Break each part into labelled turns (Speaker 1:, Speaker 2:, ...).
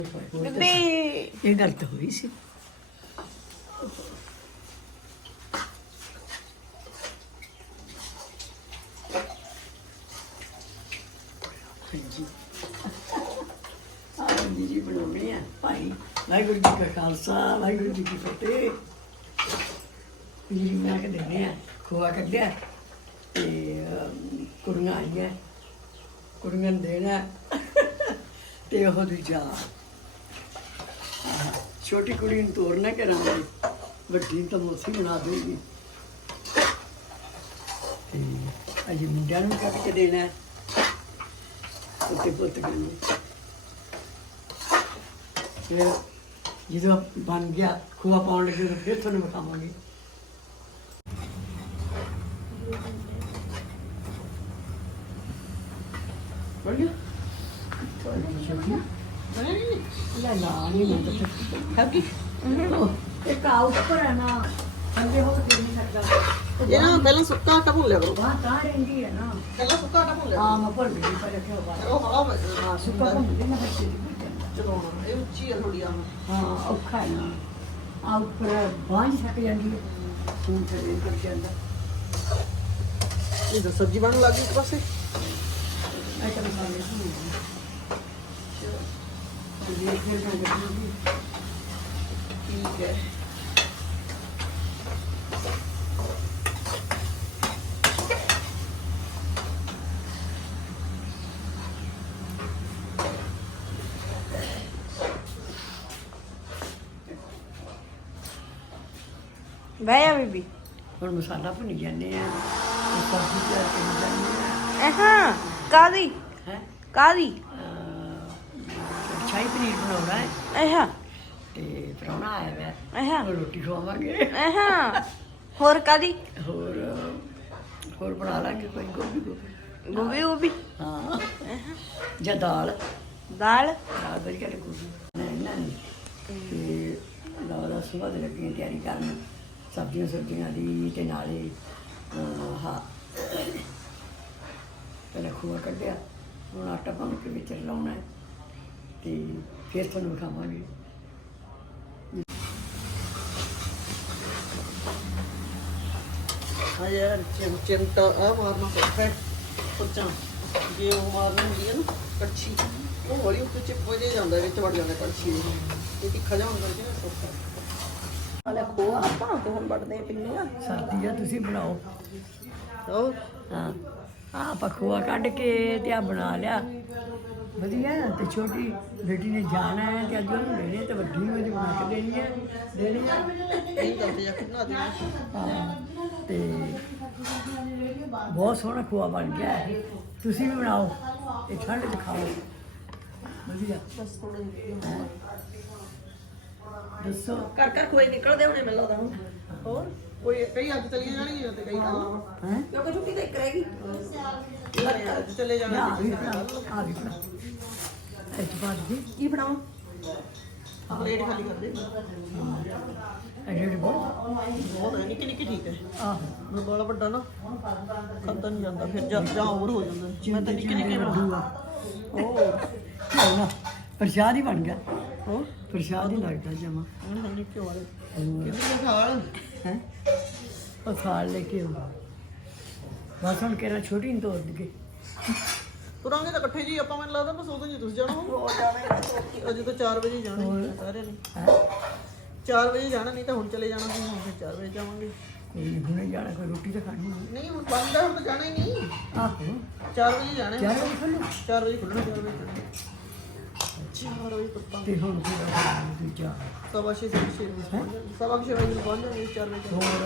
Speaker 1: ਬੇਬੇ
Speaker 2: ਇਹ ਗੱਲ ਤਾਂ ਹੋਈ ਸੀ। ਹਾਂਜੀ ਆਂਦੀ ਜੀ ਬਣਾਉਣੀ ਆ ਭਾਈ। ਵਾਹਿਗੁਰੂ ਜੀ ਕਾ ਖਾਲਸਾ ਵਾਹਿਗੁਰੂ ਜੀ ਕੀ ਫਤਿਹ। ਜੀ ਮੈਂ ਕਿ ਦੇਣੇ ਆ ਖੋਆ ਕੱਢਿਆ ਤੇ ਕੁੜੀਆਂ ਆਈਆਂ, ਕੁੜੀਆਂ ਨੂੰ ਦੇਣਾ ਤੇ ਉਹ ਦੂਜਾ ਛੋਟੀ ਕੁੜੀ ਨੂੰ ਤੋਰਨਾ ਕਰਾਂਗੇ, ਵੱਡੀ ਨੂੰ ਤਾਂ ਮੋਸੀ ਬਣਾ ਦੂਗੀ। ਤੇ ਅਜੇ ਮੁੰਡਿਆਂ ਨੂੰ ਕੱਢ ਕੇ ਦੇਣਾ ਉੱਤੇ ਪੁੱਤ ਨੂੰ। ਫਿਰ ਜਦੋਂ ਬਣ ਗਿਆ ਖੋਆ ਪਾਉਣ ਲੱਗੇ ਤਾਂ ਫਿਰ ਤੁਹਾਨੂੰ ਵਿਖਾਵਾਂਗੇ। ਬੋਲਿਓ ਲਾ ਲਾ ਨਹੀਂ ਮੈਂ ਤਾਂ ਕੀ ਇੱਕ ਆਉਟ ਪਰ ਹੈ ਨਾ ਥੱਲੇ ਹੋ ਕੇ ਨਹੀਂ ਸਕਦਾ।
Speaker 3: ਇਹ ਨਾ ਪਹਿਲਾਂ ਸੁੱਕਾ ਆਟਾ ਭੁੰਨ ਲਿਆ ਕਰੋ।
Speaker 2: ਬਾਹਰ ਤਾਂ ਰਹਿੰਦੀ ਹੈ ਨਾ।
Speaker 3: ਪਹਿਲਾਂ ਸੁੱਕਾ ਆਟਾ ਭੁੰਨ ਲਿਆ
Speaker 2: ਹਾਂ ਮੈਂ ਭੁੱਲ ਗਈ ਪਰ ਕਿਉਂ ਬਾਹਰ
Speaker 3: ਉਹ ਹਵਾ ਵੱਜਦਾ।
Speaker 2: ਹਾਂ ਸੁੱਕਾ ਭੁੰਨ ਨਾ ਬੱਚੇ ਦੀ
Speaker 3: ਚਲਾਉਣਾ ਇਹ ਉੱਚੀ ਆ ਥੋੜੀ ਆ।
Speaker 2: ਹਾਂ ਔਖਾ ਹੈ ਨਾ ਆ ਉੱਪਰ ਬਾਂਝ ਸਕ ਜਾਂਦੀ ਹੈ ਸੂਨ ਤੇ ਕਰ ਜਾਂਦਾ।
Speaker 3: ਇਹ ਤਾਂ ਸਬਜ਼ੀ ਬਣਨ ਲੱਗ ਗਈ ਇੱਕ ਪਾਸੇ।
Speaker 2: ਆਈਟਮ ਸਾਰੇ ਸੁਣੀ ਇਹ ਫਿਰ ਮੈਂ ਕਰੂੰਗੀ।
Speaker 3: ਠੀਕ ਹੈ।
Speaker 1: ਬਹਿ ਜਾ ਬੀਬੀ।
Speaker 2: ਹੁਣ ਮਸਾਲਾ ਭੁੰਨ ਜਾਂਦੇ ਆ, ਸਬਜ਼ੀ ਤਿਆਰ ਕਰੀ ਜਾਂਦੇ ਆ।
Speaker 1: ਹਾਂ ਕਾਦੀ
Speaker 2: ਹੈ
Speaker 1: ਕਾਦੀ
Speaker 2: ਸ਼ਾਹੀ ਪਨੀਰ ਬਣਾਉਣਾ ਹੈ
Speaker 1: ਹਾਂ
Speaker 2: ਤੇ ਪ੍ਰਾਹੁਣਾ ਆਇਆ ਵਾ,
Speaker 1: ਹਾਂ
Speaker 2: ਉਹ ਰੋਟੀ ਖਵਾਵਾਂਗੇ।
Speaker 1: ਹਾਂ ਹੋਰ ਕਾਦੀ
Speaker 2: ਹੋਰ ਹੋਰ ਬਣਾ ਲਾਂਗੇ ਕੋਈ ਗੋਭੀ ਗੋਭੀ
Speaker 1: ਗੋਭੀ ਗੋਭੀ
Speaker 2: ਹਾਂ ਜਾਂ ਦਾਲ
Speaker 1: ਦਾਲ
Speaker 2: ਦਾਲ ਵਧੀਆ ਲੱਗੂਗੀ ਇਹਨਾਂ ਨੂੰ। ਤੇ ਦਾਲ ਸੁਬਾਹ ਦੇ ਲੱਗੀ ਤਿਆਰੀ ਕਰਨ ਸਬਜ਼ੀਆਂ ਦੀ ਤੇ ਨਾਲੇ ਹਾਂ ਪਹਿਲਾਂ ਖੋਆ ਕੱਢਿਆ, ਹੁਣ ਆਟਾ ਭੰਨ ਕੇ ਵਿੱਚ ਲਾਉਣਾ ਹੈ ਤੇ ਫਿਰ ਤੁਹਾਨੂੰ ਖਾਵਾਂਗੇ।
Speaker 3: ਹਾਂ ਯਾਰ ਚਿਮਟਾ ਆ ਮਾਰਨਾ ਪੜਦਾ ਹੈ ਪੁੱਛਾਂ ਜੇ ਉਹ ਮਾਰਨੀ ਹੁੰਦੀ ਹੈ ਨਾ ਕੜਛੀ ਉਹ ਹੌਲੀ ਉੱਤੇ ਚਿਪ ਵਜੇ ਜਾਂਦਾ ਵਿੱਚ ਵੜ ਜਾਂਦਾ ਕੜਛੀ ਦੇ। ਇਹ ਤਿੱਖਾ ਜਿਹਾ ਹੁੰਦਾ ਕਿ ਨਾ ਸੌਖਾ ਵਾਲਾ ਖੋਆ ਆਪਾਂ ਤੇ ਹੁਣ ਵੱਡਦੇ ਪਿੰਨੇ ਆ
Speaker 2: ਸਰਦੀ ਆ ਤੁਸੀਂ ਬਣਾਓ।
Speaker 3: ਹੋਰ
Speaker 2: ਹਾਂ ਆਪਾਂ ਖੋਆ ਕੱਢ ਕੇ ਤੇ ਆ ਬਣਾ ਲਿਆ ਵਧੀਆ। ਤੇ ਛੋਟੀ ਬੇਟੀ ਨੇ ਜਾਣਾ ਹੈ ਤੇ ਅੱਜ ਉਹਨੂੰ ਦੇਣੇ ਤੇ ਵੱਡੀ ਨੂੰ ਅਜੇ ਬਣਾ ਕੇ ਦੇਣੀ ਹੈ
Speaker 3: ਇਹ ਕਰਦੇ ਆ ਕਿੰਨਾ ਦੀ
Speaker 2: ਹਾਂ ਤੇ ਬਹੁਤ ਸੋਹਣਾ ਖੋਆ ਬਣ ਗਿਆ ਹੈ। ਤੁਸੀਂ ਵੀ ਬਣਾਓ, ਇਹ ਠੰਡ 'ਚ ਖਾਓ ਵਧੀਆ।
Speaker 3: ਬਸ ਥੋੜੇ
Speaker 2: ਦੱਸੋ
Speaker 3: ਘਰ ਖੋਏ ਨਿਕਲਦੇ ਹੋਣੇ ਮੈਨੂੰ ਲੱਗਦਾ ਹੁਣ। ਹੋਰ ਕੋਈ ਕਈ ਅੱਜ ਚਲੀਆਂ ਜਾਣਗੀਆਂ ਤੇ ਕਈ ਕੱਲ।
Speaker 2: ਹੈ
Speaker 3: ਕਿਉਂਕਿ ਛੁੱਟੀ ਤਾਂ ਇੱਕ ਰਹਿ ਗਈ। ਅੱਜ ਚਲੇ ਜਾਣਾ
Speaker 2: ਆ ਵੀ ਬਣਾ ਆ ਵੀ ਬਣਾ ਇੱਥੇ ਬਾਅਦ ਜੀ
Speaker 3: ਕੀ ਬਣਾਵਾਂ ਪਲੇਟ ਖਾਲੀ ਕਰ ਦੇ।
Speaker 2: ਐਡੇ ਬਹੁਤ
Speaker 3: ਬਹੁਤ ਹੈ ਨਿੱਕੀ ਨਿੱਕੀ ਠੀਕ ਹੈ।
Speaker 2: ਆਹੋ
Speaker 3: ਮੈਂ ਬੜਾ ਵੱਡਾ ਨਾ ਖਾਦਾ ਨਹੀਂ ਜਾਂਦਾ ਫਿਰ ਜਾਂ ਹੋਰ ਹੋ ਜਾਂਦਾ। ਮੈਂ ਤਾਂ ਨਿੱਕੀ ਨਿੱਕੀ ਬਣਾ
Speaker 2: ਉਹ ਨਾ ਪ੍ਰਸ਼ਾਦ ਹੀ ਬਣ ਗਿਆ।
Speaker 3: ਹੋਰ
Speaker 2: ਪ੍ਰਸ਼ਾਦ ਹੀ ਲੱਗਦਾ ਜਮਾ
Speaker 3: ਹੁਣ ਨਿੱਕੇ ਵਾਲੇ ਕਿੰਨੇ ਖਾਲ
Speaker 2: ਹੈ ਉਹ ਥਾਲ ਲੈ ਕੇ ਆਉਂਦਾ ਬਸ ਹੁਣ ਕਿਹੜਾ ਛੋਟੀ ਨੂੰ ਤੋੜ ਦਈਏ।
Speaker 3: ਤੁਰਾਂਗੇ ਤਾਂ ਇਕੱਠੇ ਜੀ ਆਪਾਂ। ਮੈਨੂੰ ਲੱਗਦਾ ਬਸ ਉਦੋਂ ਜੀ ਤੁਸੀਂ ਜਾਣਾ ਹੋ ਅਜੇ ਤਾਂ 4 ਵਜੇ ਜਾਣਾ ਸਾਰਿਆਂ ਨੇ। 4 ਵਜੇ ਜਾਣਾ ਨਹੀਂ ਤਾਂ ਹੁਣ ਚਲੇ ਜਾਣਾ ਸੀ। ਹੁਣ ਫਿਰ 4 ਵਜੇ ਜਾਵਾਂਗੇ।
Speaker 2: ਕੋਈ ਹੁਣੇ ਜਾਣਾ ਕੋਈ ਰੋਟੀ ਤਾਂ ਖਾਣੀ
Speaker 3: ਨਹੀਂ ਹੁਣ ਬੰਦ ਹੈ ਹੁਣ ਤਾਂ ਜਾਣਾ ਹੀ ਨਹੀਂ।
Speaker 2: ਆਹੋ
Speaker 3: 4 ਵਜੇ ਜਾਣਾ ਹੈ।
Speaker 2: 4 ਵਜੇ ਖੁੱਲ੍ਹੂ
Speaker 3: 4 ਵਜੇ ਖੁੱਲ੍ਹਣਾ 4 ਵਜੇ ਜਾਣਾ 4 ਵਜੇ ਪੱਪਾ
Speaker 2: ਤੇ ਹੁਣ ਫਿਰ ਦੂਜਾ
Speaker 3: ਸਵਾ 6 ਸਵਾ 6 ਵਜੇ ਨੂੰ ਪਹੁੰਚ ਜਾਵਾਂਗੇ 4 ਵਜੇ
Speaker 2: ਹੋਰ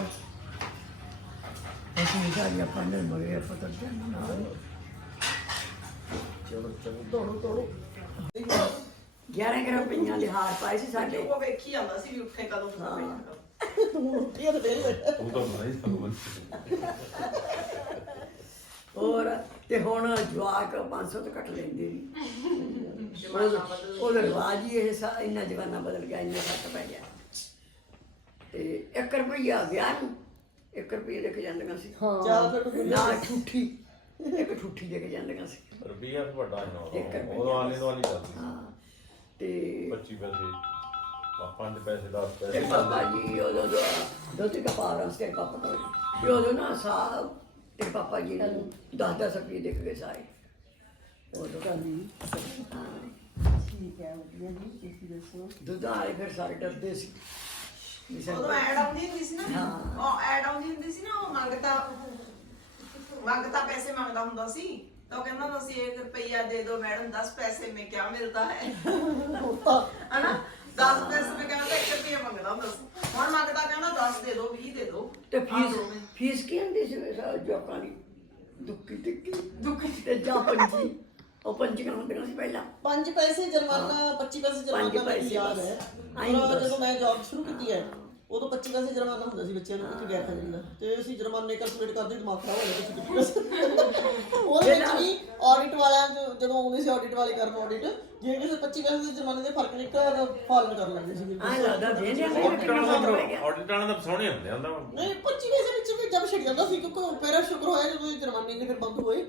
Speaker 2: ਅਸੀਂ ਵਿਚਾਰੀ ਆਪਾਂ ਨੇ ਮਗੇ ਪਤਾ ਚੱਲਣਾ।
Speaker 3: ਚਲੋ ਚਲੋ ਦੌੜੋ ਦੌੜੋ
Speaker 2: 11 ਰੁਪਈਆਂ ਦੇ ਹਾਰ ਪਾਏ ਸੀ ਸਾਡੇ।
Speaker 3: ਉਹ ਵੇਖੀ ਜਾਂਦਾ ਸੀ ਵੀ ਉੱਥੇ ਕਦੋਂ ਇਹ ਤਾਂ ਵੇਲੇ
Speaker 4: ਉਹ ਤਾਂ ਨਹੀਂ ਸਕਦਾ।
Speaker 2: ਹੋਰ ਤੇ ਹੁਣ ਜਵਾਕ 500 ਤੋਂ ਘੱਟ ਲੈਂਦੇ ਨਹੀਂ। ਉਹਦਾ ਰਿਵਾਜ ਹੀ ਇਹ ਇੰਨਾ ਜਮਾਨਾ ਬਦਲ ਗਿਆ, ਇੰਨਾ ਫਰਕ ਪੈ ਗਿਆ। ਤੇ 1 ਰੁਪਈਆ ਵਿਆਹ ਨੂੰ 1 ਰੁਪਈਆ ਦੇ ਕੇ ਜਾਂਦੀਆਂ ਸੀ। ਨਾ ਠੂਠੀ ਇੱਕ ਠੂਠੀ ਦੇ ਕੇ ਜਾਂਦੀਆਂ ਸੀ।
Speaker 4: ਰੁਪਈਆ ਵੱਡਾ ਹੈ ਨਾ
Speaker 2: ਇੱਕ ਰੁਪਈਆ।
Speaker 4: ਉਹ ਆਲੇ ਦੁਆਲੇ ਚੱਲਦੀ।
Speaker 2: ਹਾਂ ਤੇ
Speaker 4: 25 ਪੈਸੇ 5 ਪੈਸੇ 10
Speaker 2: ਤੇ
Speaker 4: ਪੈਸੇ
Speaker 2: ਪਾਪਾ ਜੀ ਉਦੋਂ ਦੋ ਤਿੰਨ ਪਾਰਾਂ ਤੇ ਪਾਪਾ ਕੋਲ ਤੇ ਉਦੋਂ ਨਾ ਸਾਹ ਤੇ ਪਾਪਾ ਜੀ ਨੂੰ 10-10 ਰੁਪਏ ਦੇ ਕੇ ਸਾਰੇ ਉਦੋਂ
Speaker 3: ਠੀਕ ਹੈ ਵਧੀਆ ਜੀ ਤੁਸੀਂ ਦੱਸੋ
Speaker 2: ਦੁੱਧ ਵਾਲੇ ਫਿਰ ਸਾਰੇ ਡਰਦੇ ਸੀ ਵੀ ਸਾਡੇ
Speaker 5: ਉਦੋਂ ਐਡ ਆਉਂਦੀ ਹੁੰਦੀ ਸੀ ਨਾ ਉਹ ਐਡ ਆਉਂਦੀ ਹੁੰਦੀ ਸੀ ਨਾ ਉਹ ਮੰਗਤਾ ਪੈਸੇ ਮੰਗਦਾ ਹੁੰਦਾ ਸੀ ਤਾਂ ਉਹ ਕਹਿੰਦਾ ਹੁੰਦਾ ਸੀ 1 ਰੁਪਇਆ ਦੇ ਦਿਓ ਮੈਡਮ 10 ਪੈਸੇ में क्या मिलता है है ना 10 पैसे में ਕਹਿੰਦਾ 1 ਰੁਪਇਆ ਮੰਗਦਾ ਹੁੰਦਾ ਸੀ ਹੁਣ ਮੰਗਦਾ ਕਹਿੰਦਾ 10 ਦੇ ਦਿਓ 20 ਦੇ ਦਿਓ
Speaker 2: ਤੇ ਫੀਸ ਕੀ ਹੁੰਦੀ ਸੀ ਜੋਕਾਂ ਦੀ ਦੁੱਕੀ ਤੇ ਜਾਂ ਪੰਜੀ ਉਹ ਪੰਜੀਆਂ ਹੁੰਦੀਆਂ ਸੀ ਪਹਿਲਾਂ
Speaker 3: 5 ਪੈਸੇ ਜੁਰਮਾਨਾ 25 ਪੈਸੇ ਜੁਰਮਾਨਾ
Speaker 2: ਪੰਜ
Speaker 3: ਮੈਨੂੰ
Speaker 2: ਪੈਸੇ
Speaker 3: ਯਾਦ
Speaker 2: ਬਸ।
Speaker 3: ਹੈ
Speaker 2: ਆਈਂ
Speaker 3: ਪਰ
Speaker 2: ਬਸ।
Speaker 3: ਜਦੋਂ ਮੈਂ ਜੌਬ ਸ਼ੁਰੂ ਕੀਤੀ ਹੈ ਉਦੋਂ 25 ਪੈਸੇ ਜੁਰਮਾਨਾ ਹੁੰਦਾ ਸੀ ਬੱਚਿਆਂ ਨੂੰ ਕਿਤੇ ਗੈਰ ਖਾਲੀ ਦਾ ਤੇ ਅਸੀਂ ਜੁਰਮਾਨੇ ਕੈਲਕੂਲੇਟ ਕਰਦੇ ਦਿਮਾਗ ਖਰਾਬ ਹੋ ਜਾਂਦਾ ਸੀ ਉਹਦੇ ਵਿੱਚ ਵੀ ਆਡਿਟ ਵਾਲਿਆਂ ਜਦੋਂ ਆਉਂਦੇ ਸੀ ਆਡਿਟ ਵਾਲੇ ਕਰਨ ਆਡਿਟ ਜੇ ਕਿਸੇ 25 ਪੈਸੇ ਦੇ ਜੁਰਮਾਨੇ ਦੇ ਫਰਕ ਨਿਕਲਿਆ ਫਾਲਨ ਕਰ ਲੈਂਦੇ ਸੀ
Speaker 2: ਐਂ ਲੱਗਦਾ ਵੇਂਦੇ
Speaker 4: ਆਡਿਟਾਂ ਦਾ ਸੋਹਣੇ ਹੁੰਦੇ ਆਂਦਾ
Speaker 3: ਨਹੀਂ 25 ਪੈਸੇ ਵਿੱਚ ਵੀ ਜਦ ਛੱਡ ਜਾਂਦਾ ਸੀ ਕਿਉਂਕਿ ਮੇਰਾ ਸ਼ੁਕਰ ਹੋਇਆ ਜਦੋਂ ਇਹ ਜੁਰਮਾਨੇ ਨੇ ਫਿਰ ਬੰਦ ਹੋਏ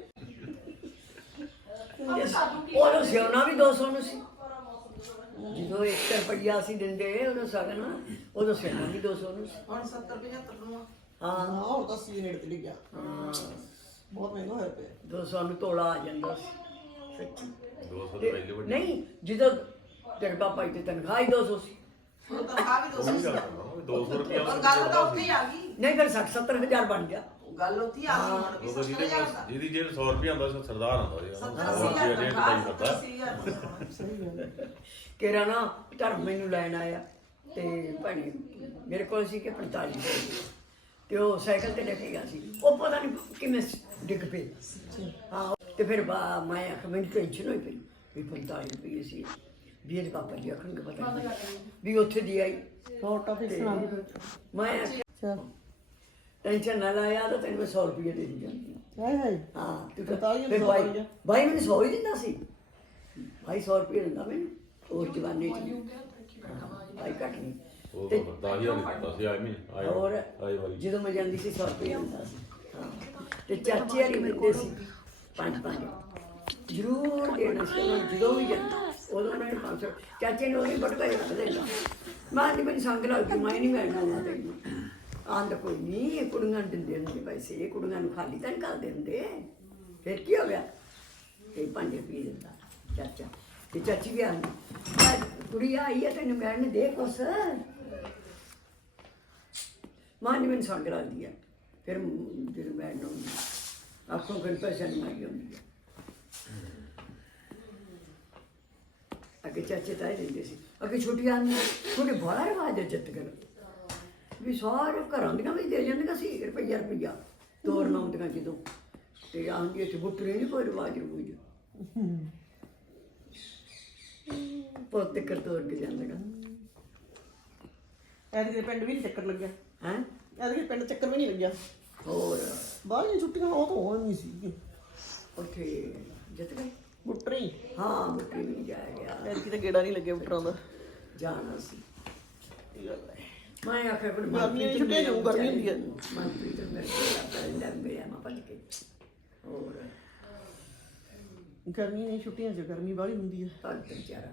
Speaker 2: ਉਹ ਸਿਉਣਾ ਵੀ 200 ਨੂੰ ਸੀ ਜਦੋਂ 1 ਰੁਪਈਆ ਅਸੀਂ ਦਿੰਦੇ ਉਦੋਂ ਸਗਨ ਉਦੋਂ ਸਿਉਣਾ ਵੀ 200 ਨੂੰ ਸੀ
Speaker 5: ਹੁਣ 70 75 ਨੂੰ
Speaker 2: ਹਾਂ
Speaker 3: ਹਾਂ ਹੁਣ ਤਾਂ ਸੀ ਨੇੜੇ ਤੇ ਗਿਆ ਬਹੁਤ ਮਹਿੰਗਾ ਹੋਇਆ ਪਿਆ
Speaker 2: 200 ਨੂੰ ਤੋਲਾ ਆ ਜਾਂਦਾ ਸੀ ਸੱਚੀ
Speaker 4: 200 ਦੇ ਪਹਿਲੇ ਵੱਡੇ
Speaker 2: ਨਹੀਂ ਜਦੋਂ ਤੇਰੇ ਪਾਪਾ ਦੀ ਤਨਖਾਹ ਹੀ 200 ਸੀ
Speaker 5: ਹੁਣ ਤਨਖਾਹ ਵੀ 200 ਸੀ
Speaker 4: 200 ਰੁਪਏ
Speaker 5: ਪਰ ਗੱਲ ਤਾਂ ਉੱਥੇ ਹੀ ਆ ਗਈ
Speaker 2: ਨਹੀਂ ਫਿਰ 60-70 ਹਜ਼ਾਰ ਬਣ ਗਿਆ
Speaker 5: ਗੱਲ ਉੱਥੇ ਹੀ ਆ ਗਈ ਹੁਣ ਵੀ
Speaker 4: ਉਹ ਜਿਹਦੇ
Speaker 5: 70,000 ਦਾ
Speaker 4: ਜਿਹਦੀ ਜੇਬ 100 ਰੁਪਏ ਆਉਂਦਾ ਸੀ ਸਰਦਾਰ ਆਉਂਦਾ ਸੀ
Speaker 5: 70,000
Speaker 4: ਰੇਟ
Speaker 5: ਤਨਖਾਹ
Speaker 4: ਪਾਈ ਕਰਦਾ
Speaker 5: 70,000
Speaker 3: ਸਹੀ ਗੱਲ ਹੈ
Speaker 2: ਕਿਹੜਾ ਨਾ ਧਰਮ ਮੈਨੂੰ ਲੈਣ ਆਇਆ ਤੇ ਭੈਣੇ ਮੇਰੇ ਕੋਲ ਸੀ ਕਿ 45 ਰੁਪਏ ਤੇ ਉਹ ਸਾਈਕਲ ਤੇ ਲੈ ਕੇ ਗਿਆ ਸੀ ਉਹ ਪਤਾ ਨਹੀਂ ਕਿਵੇਂ ਡਿੱਗ ਪਈ ਹਾਂ ਤੇ ਫਿਰ ਮੈਂ ਆਖ ਮੈਨੂੰ ਟੈਨਸ਼ਨ ਹੋਈ ਪਈ ਵੀ 45 ਰੁਪਏ ਸੀ ਵੀ ਇਹਦੇ ਪਾਪਾ ਜੀ ਆਖਣਗੇ ਪਤਾ ਨਹੀਂ ਵੀ ਉੱਥੇ ਦੀ ਆਈ
Speaker 3: ਹੋਰ ਟੌਪਿਕ ਸੁਣਾ ਦਿਓ
Speaker 2: ਮੈਂ ਆਖਿਆ
Speaker 3: ਚਲ
Speaker 2: ਟੈਨਸ਼ਨ ਨਾ ਲਾਇਆ ਤਾਂ ਤੈਨੂੰ ਮੈਂ 100 ਰੁਪਏ ਦੇ ਦਿੰਦੀ
Speaker 3: ਹਾਏ ਹਾਏ
Speaker 2: ਹਾਂ ਤੇ
Speaker 3: ਬਤਾਈਏ
Speaker 2: ਫਿਰ
Speaker 3: ਸੌ
Speaker 2: ਬਾਈ
Speaker 3: ਰੁਪਈਆ।
Speaker 2: ਬਾਈ ਮੈਨੂੰ 100 ਹੀ ਦਿੰਦਾ ਸੀ ਭਾਈ 100 ਰੁਪਏ ਦਿੰਦਾ ਮੈਨੂੰ ਉਸ ਜਵਾਨੀ ਚ ਭਾਈ ਘੱਟ ਨਹੀਂ
Speaker 4: ਉਹ
Speaker 2: ਤੇ
Speaker 4: 10000 ਦਿੱਤਾ ਸੀ ਆਈ ਮੀ
Speaker 2: ਹੋਰ
Speaker 4: ਆਈ ਵਾਰੀ
Speaker 2: ਜਦੋਂ ਮੈਂ ਜਾਂਦੀ ਸੀ 100 ਰੁਪਏ ਦਿੰਦਾ ਸੀ ਹਾਂ ਤੇ ਚਾਚੀ ਹਰੀ ਦਿੰਦੇ ਸੀ 5-5 ਜ਼ਰੂਰ ਦੇਣਾ ਸੀ ਉਹਨਾਂ ਨੂੰ ਜਦੋਂ ਵੀ ਜਾਂਦਾ ਉਦੋਂ ਉਹਨਾਂ ਨੇ 500 ਚਾਚੇ ਨੇ ਉਹਨੇ ਬਟਕਾ ਰੱਖ ਦੇਣਾ ਮੈਂ ਨਹੀਂ ਮੈਨੂੰ ਸੰਗ ਲੱਗਦੀ ਮੈਂ ਨਹੀਂ ਮਿਲਣਾ ਤੈਨੂੰ ਆਂਦ ਕੋਈ ਨਹੀਂ ਇਹ ਕੁੜੀਆਂ ਨੂੰ ਦਿੰਦੇ ਹੁੰਦੇ ਪੈਸੇ ਇਹ ਕੁੜੀਆਂ ਨੂੰ ਖਾਲੀ ਤਾਂ ਨਹੀਂ ਕਰ ਦਿੰਦੇ ਫਿਰ ਕੀ ਹੋ ਗਿਆ ਇਹ 5 ਰੁਪਏ ਦਿੰਦਾ ਚਾਚਾ ਤੇ ਚਾਚੀ ਵੀ ਆਂਦੀ ਕੁੜੀ ਆਈ ਹੈ ਤੈਨੂੰ ਮਿਲਣ ਦੇ ਕੁਛ ਮਾਂ ਨੇ ਮੈਨੂੰ ਸੰਗ ਲੱਗਦੀ ਹੈ ਫਿਰ ਜਦੋਂ ਮੈਂ ਨੂੰ ਆਪਕੋ ਕੋਈ ਪੈਸਾ ਨਹੀਂ ਮਾਰੀ ਹੁੰਦੀ ਹੈ ਅੱਗੇ ਚਾਚੇ ਤਾਂ ਇਹ ਦਿੰਦੇ ਸੀ ਅੱਗੇ ਛੋਟੀਆਂ ਨੂੰ ਥੋੜੇ ਬੜਾ ਰਿਵਾਜ ਇੱਜ਼ਤ ਕਰ ਵੀ ਸਾਰੇ ਘਰਾਂ ਦੀਆਂ ਵੀ ਦੇ ਜਾਂਦੀਆਂ ਸੀ ਰੁਪਈਆ ਤੋਰਨਾ ਹੁੰਦੀਆਂ ਜਦੋਂ ਤੇ ਆਂਦੀ ਇੱਥੇ ਬੁੱਟਰੇ ਨਹੀਂ ਕੋਈ ਰਿਵਾਜ ਰੂਜ ਪੁੱਤ ਕਰ ਤੋਰ ਕੇ ਜਾਂਦੀਆਂ
Speaker 3: ਐਤਕੀ ਪਿੰਡ ਵੀ ਨੀ ਚੱਕਰ ਲੱਗਿਆ
Speaker 2: ਹੈ
Speaker 3: ਐਤਕੀ ਪਿੰਡ ਚੱਕਰ ਵੀ ਨਹੀਂ ਲੱਗਿਆ
Speaker 2: ਹੋਰ
Speaker 3: ਬਾਹਰ ਦੀਆਂ ਛੁੱਟੀਆਂ ਉਹ ਤਾਂ ਹੋਣ ਨਹੀਂ ਸੀ
Speaker 2: ਉੱਥੇ ਜਿੱਤ ਗਏ
Speaker 3: ਬੁੱਟਰੀ
Speaker 2: ਹਾਂ ਬੁੱਟਰੇ ਵੀ ਜਾਇਆ ਗਿਆ
Speaker 3: ਐਤਕੀ ਤਾਂ ਗੇੜਾ ਨਹੀਂ ਲੱਗਿਆ ਬੁੱਟਰਾਂ ਦਾ
Speaker 2: ਜਾਣਾ ਸੀ
Speaker 3: ਇਹ ਗੱਲ ਹੈ
Speaker 2: ਮੈਂ ਆਖਿਆ ਕੋਈ
Speaker 3: ਗਰਮੀਆਂ ਦੀ ਛੁੱਟੀਆਂ ਨੂੰ ਗਰਮੀ ਹੁੰਦੀ ਹੈ
Speaker 2: ਮਨਪ੍ਰੀਤ ਮੇਰੇ ਕੋਲ ਅੰਦਰ ਮੇਰੇ ਮਾਂ ਪੜ ਕੇ ਹੋਰ
Speaker 3: ਗਰਮੀ ਦੀਆਂ ਛੁੱਟੀਆਂ 'ਚ ਗਰਮੀ ਬਾਹਲੀ ਹੁੰਦੀ ਹੈ
Speaker 2: ਤਾਂ ਵਿਚਾਰਾ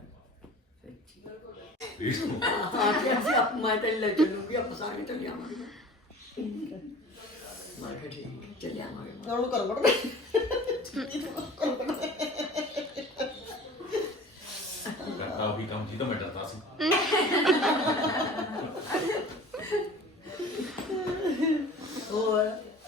Speaker 2: ਸੱਚੀ ਹਾਂ ਕਿ ਅਸੀਂ ਆਪ ਮੈਂ ਤਾਂ ਲੈ ਚੱਲੂਗੀ ਆਪਾਂ ਸਾਰੇ ਚੱਲ ਜਾਵਾਂਗੇ ਮੈਂ ਕਿਹਾ ਠੀਕ ਚੱਲ ਜਾਵਾਂਗੇ
Speaker 3: ਤਾਂ ਉਹਨੂੰ ਘਰੋਂ ਕੱਢ
Speaker 4: ਕਰਤਾ ਵੀ ਕੰਮ ਸੀ ਤਾਂ ਮੈਂ ਡਰਦਾ ਸੀ
Speaker 2: ਹੋਰ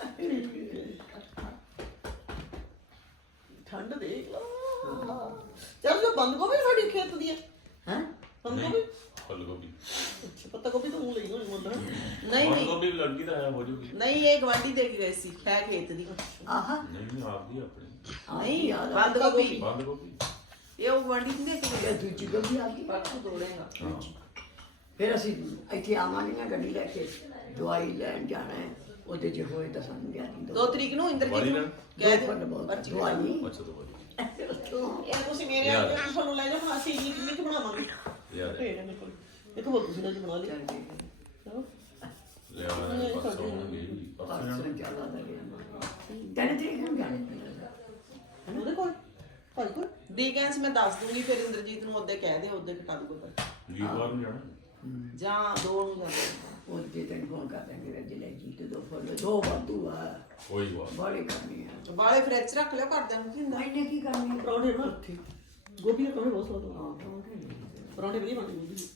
Speaker 3: ਠੰਡ ਦੇਖ ਲਾ ਚੱਲ ਜੋ ਬੰਦ ਗੋਭੀ ਸਾਡੀ ਖੇਤ ਦੀ ਹੈ
Speaker 2: ਹਾਂ
Speaker 3: ਬੰਦ ਗੋਭੀ
Speaker 4: ਫੁੱਲ ਗੋਭੀ
Speaker 3: ਅੱਛਾ ਪੱਤਾ ਗੋਭੀ ਤਾਂ ਉਹ ਲਈ ਹੋਣੀ ਮੁੰਡਾ
Speaker 5: ਨਹੀਂ
Speaker 4: ਫੁੱਲ
Speaker 5: ਨਹੀਂ
Speaker 4: ਗੋਭੀ ਵੀ ਲੜਕੀ ਦਾ ਹੈ ਹੋ ਜੂਗੀ
Speaker 5: ਨਹੀਂ ਇਹ ਗਵਾਂਢੀ ਦੇ ਕੇ ਗਏ ਸੀ ਖੈ ਖੇਤ ਦੀ
Speaker 2: ਆਹਾ
Speaker 4: ਨਹੀਂ ਆਪਦੀ ਆਪਣੀ
Speaker 5: ਨਹੀਂ
Speaker 2: ਯਾਦ ਆ
Speaker 5: ਬੰਦ ਗੋਭੀ
Speaker 4: ਬੰਦ ਗੋਭੀ
Speaker 5: ਇਹ ਉਹ ਗਵਾਂਢੀ ਨੂੰ ਦੇ ਕੇ ਗਏ
Speaker 2: ਇਹ ਦੂਜੀ ਗੋਭੀ ਆ ਗਈ
Speaker 5: ਪਰਸੋਂ ਤੋੜੇਗਾ
Speaker 2: ਫਿਰ ਅਸੀਂ ਇੱਥੇ ਆਵਾਂਗੇ ਨਾ ਗੱਡੀ ਲੈ ਕੇ ਦਵਾਈ ਲੈਣ ਜਾਣਾ ਹੈ ਉਹਦੇ ਜੇ ਹੋਏ ਤਾਂ ਸਾਨੂੰ ਲਿਆ ਦੀ
Speaker 5: 2 ਤਰੀਕ ਨੂੰ ਇੰਦਰਜੀਤ
Speaker 4: ਵਾਲੀ
Speaker 5: ਨੂੰ
Speaker 4: ਨਾ?
Speaker 5: ਕਹਿ
Speaker 2: ਦੋ
Speaker 5: ਦੇ
Speaker 2: ਫੁੱਟ
Speaker 5: ਪਰਚੀ
Speaker 2: ਦਵਾਈ
Speaker 4: ਅੱਛਾ ਤੋਂ ਬਾਅਦ
Speaker 3: ਇਹ ਤੁਸੀਂ ਮੇਰੇ
Speaker 4: ਯਾਰ।
Speaker 3: ਆਪ ਤੁਹਾਨੂੰ ਲੈ ਜਾਓ ਅਸੀਂ ਇੰਨੀ ਕਿੰਨੀ ਕੁ ਬਣਾਵਾਂਗੇ
Speaker 4: ਯਾਰ
Speaker 3: ਭੇੜ ਮੇਰੇ ਕੋਲ ਇੱਕ ਹੋਰ ਤੁਸੀਂ ਨਾ ਜੀ ਬਣਾ ਲਈ ਚਲੋ
Speaker 4: ਲੈ ਆਇਆ ਪਰਸੋਂ ਹੋਣਗੇ ਪਰਸੋਂ ਜਾਣਾ।
Speaker 2: ਪਰਸੋਂ ਜ਼ਿਆਦਾ ਦਾ ਗਿਆ ਤੈਨੂੰ ਤਰੀਕ ਨੂੰ ਜਾਣਾ
Speaker 3: ਉਹਦੇ ਕੋਲ ਭਾਈ ਕੋਲ
Speaker 5: ਵੀਕਐਂਡਸ ਮੈਂ ਦੱਸ ਦੂੰਗੀ, ਫਿਰ ਇੰਦਰਜੀਤ ਨੂੰ ਉਹਦੇ ਕਹਿ ਦੇ, ਉਹਦੇ ਕਟਾ ਦੂਗਾ ਪਰ
Speaker 4: ਵੀਰਵਾਰ ਨੂੰ ਜਾਣਾ
Speaker 5: ਜਾਂ 2 ਨੂੰ ਜਾਂਦੇ।
Speaker 2: ਉਹਦੇ ਤੈਨੂੰ ਫੋਨ ਕਰ ਦਾਂਗੇ ਰੱਜ ਲੈ ਜੀ ਤੇ ਦੋ ਫੁੱਲ ਦੋ ਵਾਧੂ ਆ
Speaker 4: ਕੋਈ ਵਾਰ
Speaker 2: ਬਾਲੇ ਕਰਨੀ ਆ
Speaker 5: ਵਾਲੇ ਫ੍ਰਿਜ 'ਚ ਰੱਖ ਲਿਓ, ਘਰਦਿਆਂ ਨੂੰ ਕੀ ਹੁੰਦਾ।
Speaker 2: ਇਹਨੇ ਕੀ ਕਰਨੀ
Speaker 3: ਪਰੌਂਠੇ ਨਾ ਉੱਥੇ ਗੋਭੀ ਦੇ ਪਰੌਂਠੇ ਬਹੁਤ ਸਵਾਦ ਹੁੰਦੇ। ਪਰੌਂਠੇ ਵਧੀਆ ਬਣਦੇ ਗੋਭੀ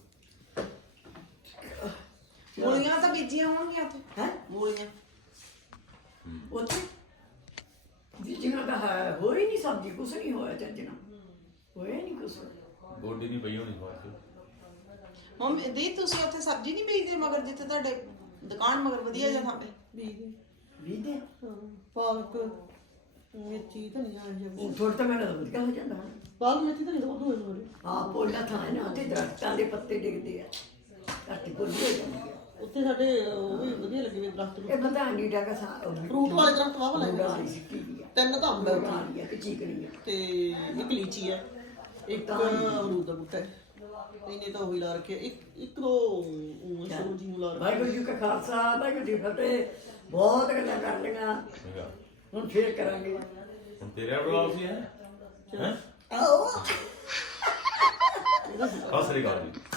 Speaker 3: ਦੇ।
Speaker 5: ਮੂਲੀਆਂ ਤਾਂ ਬੀਜੀਆਂ ਹੋਣਗੀਆਂ ਉੱਥੇ
Speaker 2: ਹੈ
Speaker 5: ਮੂਲੀਆਂ।
Speaker 2: ਉੱਥੇ ਜਿੰਨਾ ਦਾ ਹੈ ਹੋਈ ਨਹੀਂ ਸਬਜ਼ੀ ਕੁਛ ਨਹੀਂ ਹੋਇਆ ਚੱਜਣਾ ਹੋਇਆ ਨਹੀਂ ਕੁਛ
Speaker 4: ਗੋਡੀ ਨਹੀਂ ਪਈ ਹੋਣੀ ਬਾਅਦ ਚ
Speaker 5: ਮੰਮੀ ਦੀ ਤੁਸੀਂ ਉੱਥੇ ਸਬਜ਼ੀ ਨਹੀਂ ਬੀਜਦੇ ਮਗਰ ਜਿੱਥੇ ਤੁਹਾਡੇ ਦੁਕਾਨ ਮਗਰ ਵਧੀਆ ਜਿਹਾ ਥਾਂ 'ਤੇ?
Speaker 2: ਵੀ ਦੇ
Speaker 3: ਹਾਂ ਪਾਲਕ ਮੇਥੀ ਧਨੀਆ ਇਹ ਜਿਹਾ
Speaker 2: ਉਹ ਥੋੜਾ ਤਾਂ ਮੇਰਾ ਤਾਂ ਵਧੀਆ ਹੋ ਜਾਂਦਾ ਹੈ
Speaker 3: ਪਾਲਕ ਮੇਥੀ ਧਨੀਆ ਬਹੁਤ ਹੋਏ ਹੋਏ।
Speaker 2: ਆ ਪੋਲਾ ਥਾਂ ਹੈ ਨਾ ਤੇ ਦਰਖਤਾਂ ਦੇ ਪੱਤੇ ਡਿੱਗਦੇ ਆ ਧਰਤੀ ਪੋਲੀ ਹੋ ਜਾਂਦੀ ਆ
Speaker 3: ਉੱਥੇ ਸਾਡੇ ਉਹ ਵੀ ਵਧੀਆ ਲੱਗੇ ਹੋਏ ਦਰਖਤ
Speaker 2: ਇਹ ਪਤਾ ਨਹੀਂ ਡਾਗਾ ਸਾ
Speaker 3: ਫਰੂਟ ਵਾਲੇ ਦਰਖਤ ਵਾਹ ਲੱਗੇ ਹੋਏ ਸੀ।
Speaker 2: ਸਿੱਕੀ ਦੀ ਆ
Speaker 3: 3 ਤਾਂ ਅੰਬ ਆ ਉੱਥੇ
Speaker 2: ਆ ਰਹੀ ਆ ਕਿ ਚੀਕਣੀ ਆ
Speaker 3: ਤੇ ਇੱਕ ਲੀਚੀ ਹੈ, ਇੱਕ ਅਮਰੂਦ ਦਾ ਬੂਟਾ ਹੈ। ਇਹਨੇ ਤਾਂ ਉਹੀ ਲਾ ਰੱਖਿਆ, ਇੱਕ ਦੋ ਸ਼ੁਰੂ ਜੀ ਨੂੰ ਲਾ ਰੱਖਿਆ।
Speaker 2: ਵਾਹਿਗੁਰੂ ਜੀ ਕਾ ਖਾਲਸਾ ਵਾਹਿਗੁਰੂ ਜੀ ਕੀ ਫਤਿਹ। ਬਹੁਤ ਗੱਲਾਂ ਕਰ ਲਈਆਂ
Speaker 4: ਚੰਗਾ
Speaker 2: ਹੁਣ ਫੇਰ ਕਰਾਂਗੇ
Speaker 4: ਹੁਣ ਤੇਰੇ ਬਲੌਗ ਸੀ ਹੈ
Speaker 2: ਆਓ
Speaker 4: ਸਤਿ ਸ੍ਰੀ ਅਕਾਲ ਜੀ।